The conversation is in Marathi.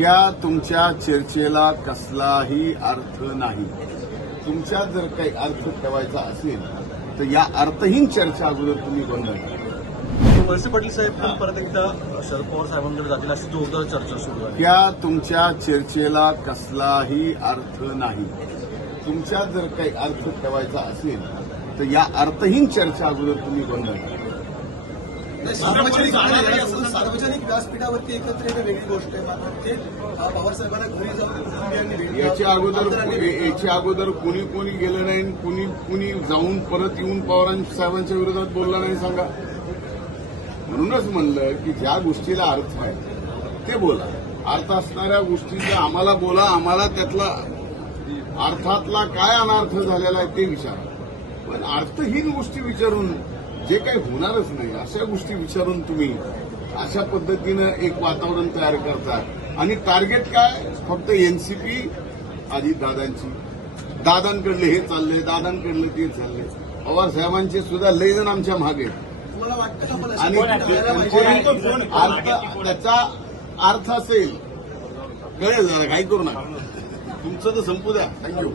या तुमच्या चर्चेला कसलाही अर्थ नाही. तुमच्यात जर काही अर्थ ठेवायचा असेल तर या अर्थहीन चर्चा अगोदर तुम्ही बंद करा. वळसे पाटील साहेब पण परत एकदा शरद पवार साहेबांकडे जातील अशी जोरदार चर्चा सुरू आहे. या तुमच्या चर्चेला कसलाही अर्थ नाही. तुमच्यात जर काही अर्थ ठेवायचा असेल तर या अर्थहीन चर्चा अगोदर तुम्ही बंद करा. सार्वजनिक सार्वजनिक व्यासपीठावरती एकत्र येणं वेगळी गोष्ट आहे. मात्र ते अ, पवारसाहेबांना घरी जाऊन. याच्या अगोदर याच्या अगोदर कोणी कोणी गेलं नाही कुणी कुणी जाऊन परत येऊन पवार साहेबांच्या विरोधात बोलला नाही सांगा. म्हणूनच म्हणलं की ज्या गोष्टीला अर्थ आहे ते बोला. अर्थ असणाऱ्या गोष्टीचा आम्हाला बोला आम्हाला त्यातला अर्थातला काय अनर्थ झालेला आहे ते विचारा. पण अर्थहीन गोष्टी विचारून जे काही होणारच नाही अशा गोष्टी विचारून तुम्ही अशा पद्धतीनं एक वातावरण तयार करता. आणि टार्गेट काय? फक्त एनसीपी अजित दादांची. दादांकडले हे चालले दादांकडलं ते चालले पवार साहेबांचे सुद्धा लय जण आमच्या मागे आहेत. तुम्हाला वाटतं का मला? आणि त्याचा अर्थ असेल. कळेल जरा काही करू नका. तुमचं तर संपू द्या. थँक्यू